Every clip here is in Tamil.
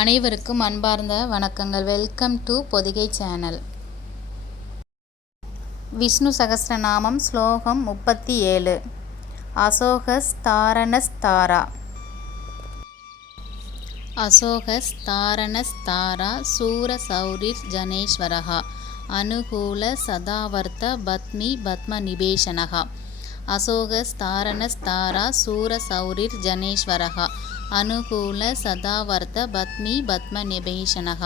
அனைவருக்கும் அன்பார்ந்த வணக்கங்கள். Welcome to Podhigai channel. Vishnu Sahasranamam ஸ்லோகம் 37. அசோகஸ்தாரணஸ்தாரா. அசோகஸ்தாரணஸ்தாரா சூரசௌரிர் ஜனேஸ்வரः அனுகூல சதாவர்த்த பத்மி பத்மநிபேஷனः. அசோகஸ்தாரணஸ்தாரா சூரசௌரிர் ஜனேஸ்வரः அனுகூல சதாவர்த்த பத்மி பத்மநிபேஷனः.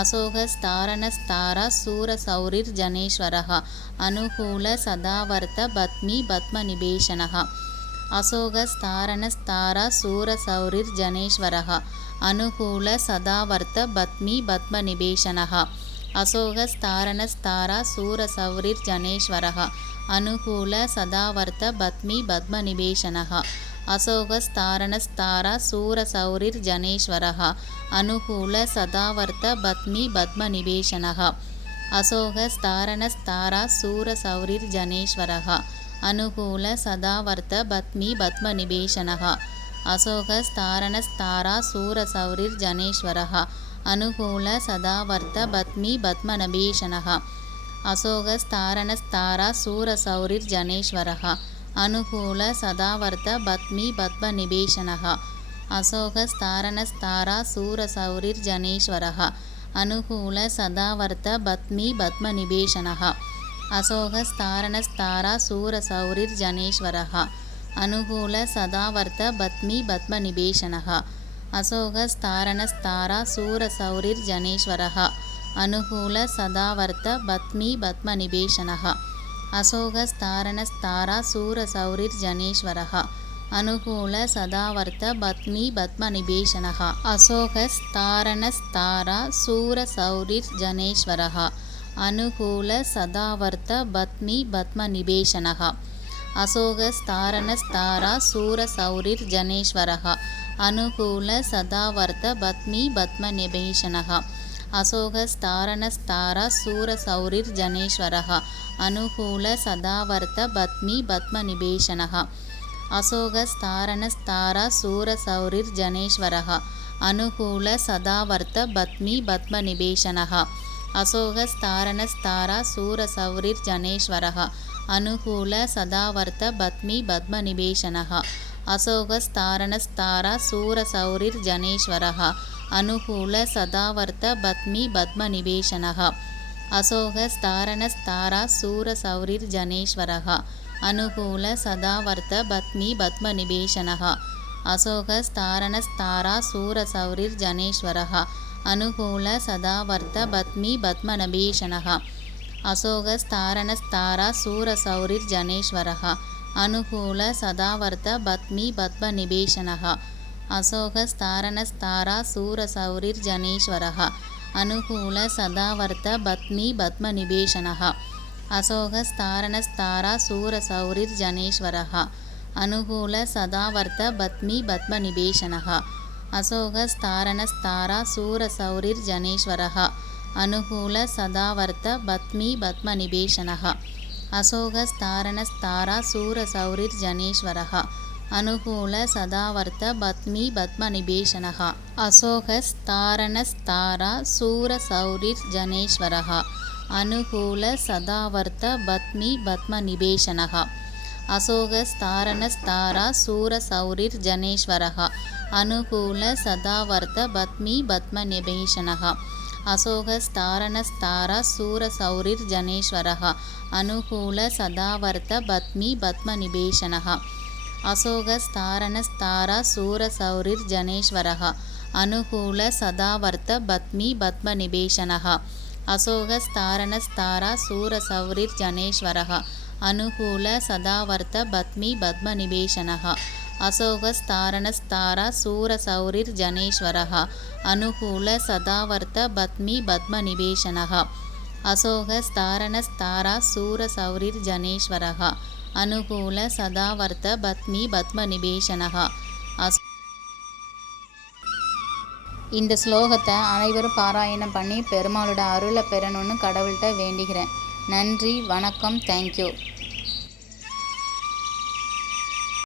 அசோகஸ்தாரணஸ்தாரா சூரசௌரிர் ஜனேஸ்வரः அனுகூல சதாவர்த்த பத்மி பத்மநிபேஷனः. அசோகஸ்தாரணஸ்தாரா சூரசௌரிர் ஜனேஸ்வரः அனுகூல சதாவர்த்த பத்மி பத்மநிபேஷனः. அசோகஸ்தாரணஸ்தாரா சூரசௌரிர் ஜனேஸ்வரः அனுகூல சதாவர்த்த பத்மி பத்மநிபேஷனः. அசோகஸ்தாரணஸ்தாரா சூரசௌரிர் ஜனேஸ்வரः அனுகூல சதாவர்த்த பத்மி பத்மநிபேஷனः. அசோகஸ்தாரணஸ்தாரா சூரசௌரிர் ஜனேஸ்வரः அனுகூல சதாவர்த்த பத்மி பத்மநிபேஷனः. அசோகஸ்தாரணஸ்தாரா சூரசௌரிர் ஜனேஸ்வரः அனுகூல சதாவர்த்த பத்மி பத்மநிபேஷனः. அசோகஸ்தாரணஸ்தாரா சூரசௌரிர் ஜனேஸ்வரः அனுகூல சதாவர்த்த பத்மி பத்மநிபேஷனः. அசோகஸ்தாரணஸ்தாரா சூரசௌரிர் ஜனேஸ்வரः அனுகூல சதாவர்த்த பத்மி பத்மநிபேஷனः. அசோகஸ்தாரணஸ்தாரா சூரசௌரிர் ஜனேஸ்வரः அனுகூல சதாவர்த்த பத்மி பத்மநிபேஷனः. அசோகஸ்தாரணஸ்தாரா சூரசௌரிர் ஜனேஸ்வரः அனுகூல சதாவர்த்த பத்மி பத்மநிபேஷனः. அசோகஸ்தாரணஸ்தாரா சூரசௌரிர் ஜனேஸ்வரः அனுகூல சதாவர்த்த பத்மி பத்மநிபேஷனः. அசோகஸ்தாரணஸ்தாரா சூரசௌரிர் ஜனேஸ்வரः அனுகூல சதாவர்த்த பத்மி பத்மநிபேஷனः. அசோகஸ்தாரணஸ்தாரா சூரசௌரிர் ஜனேஸ்வரः அனுகூல சதாவர்த்த பத்மி பத்மநிபேஷனः. அசோகஸ்தாரணஸ்தாரா சூரசௌரிர் ஜனேஸ்வரः அனுகூல சதாவர்த்த பத்மி பத்மநிபேஷனः. அசோகஸ்தாரணஸ்தாரா சூரசௌரிர் ஜனேஸ்வரः அனுகூல சதாவர்த்த பத்மி பத்மநிபேஷனः. அசோகஸ்தாரணஸ்தாரா சூரசௌரிர் ஜனேஸ்வரः அனுகூல சதாவர்த்த பத்மி பத்மநிபேஷனः. அசோகஸ்தாரணஸ்தாரா சூரசௌரிர் ஜனேஸ்வரः அனுகூல சதாவர்த்த பத்மி பத்மநிபேஷனः. அசோகஸ்தாரணஸ்தாரா சூரசௌரிர் ஜனேஸ்வரः அனுகூல சதாவர்த்த பத்மி பத்மநிபேஷனः. அசோகஸ்தாரணஸ்தாரா சூரசௌரிர் ஜனேஸ்வரः அனுகூல சதாவர்த்த பத்மி பத்மநிபேஷனः. அசோகஸ்தாரணஸ்தாரா சூரசௌரிர் ஜனேஸ்வரः அனுகூல சதாவர்த்த பத்மி பத்மநிபேஷனः. அசோகஸ்தாரணஸ்தாரா சூரசௌரிர் ஜனேஸ்வரः அனுகூல சதாவர்த்த பத்மி பத்மநிபேஷனः. அசோகஸ்தாரணஸ்தாரா சூரசௌரிர் ஜனேஸ்வரः அனுகூல சதாவர்த்த பத்மி பத்மநிபேஷனः. அசோகஸ்தாரணஸ்தாரா சூரசௌரிர் ஜனேஸ்வரः அனுகூல சதாவர்த்த பத்மி பத்மநிபேஷனः. அசோகஸ்தாரணஸ்தாரா சூரசௌரிர் ஜனேஸ்வரः அனுகூல சதாவர்த்த பத்மி பத்மநிபேஷனः. அசோகஸ்தாரணஸ்தாரா சூரசௌரிர் ஜனேஸ்வரः அனுகூல சதாவர்த்த பத்மி பத்மநிபேஷனः. அசோகஸ்தாரணஸ்தாரா சூரசௌரிர் ஜனேஸ்வரः அனுகூல சதாவர்த்த பத்மி பத்மநிபேஷனः. அசோகஸ்தாரணஸ்தாரா சூரசௌரிர் ஜனேஸ்வரः அனுகூல சதாவர்த்த பத்மி பத்மநிபேஷனः. அசோகஸ்தாரணஸ்தாரா சூரசௌரிர் ஜனேஸ்வரः அனுகூல சதாவர்த்த பத்மி பத்மநிபேஷனः. அசோகஸ்தாரணஸ்தாரா சூரசௌரிர் ஜனேஸ்வரः அனுகூல சதாவர்த்த பத்மி பத்மநிபேஷனः. அசோகஸ்தாரணஸ்தாரா சூரசௌரிர் ஜனேஸ்வரः அனுகூல சதாவர்த்த பத்மி பத்மநிபேஷனः. அசோகஸ்தாரணஸ்தாரா சூரசௌரிர் ஜனேஸ்வரः அனுகூல சதாவர்த்த பத்மி பத்மநிபேஷனः. இந்த ஸ்லோகத்தை அனைவரும் பாராயணம் பண்ணி பெருமாளோட அருளை பெறணும்னு கடவுள்கிட்ட வேண்டிக்கிறேன். நன்றி, வணக்கம், தேங்க்யூ.